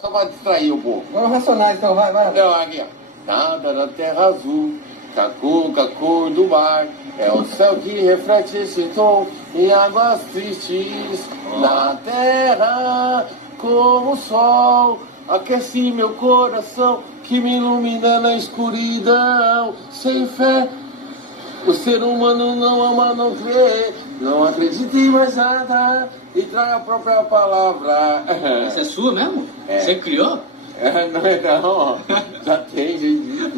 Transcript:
Só para distrair um pouco. Vamos racionais, então, vai. Não, aqui, ó. Nada na terra azul, a cor do mar. É o céu que reflete esse tom em águas tristes. Na terra, como o sol, aquece meu coração, que me ilumina na escuridão. Sem fé, o ser humano não ama, não crê, não acredita em mais nada e traga a própria palavra. Essa é sua mesmo? É. Você criou? Não, já tem, gente.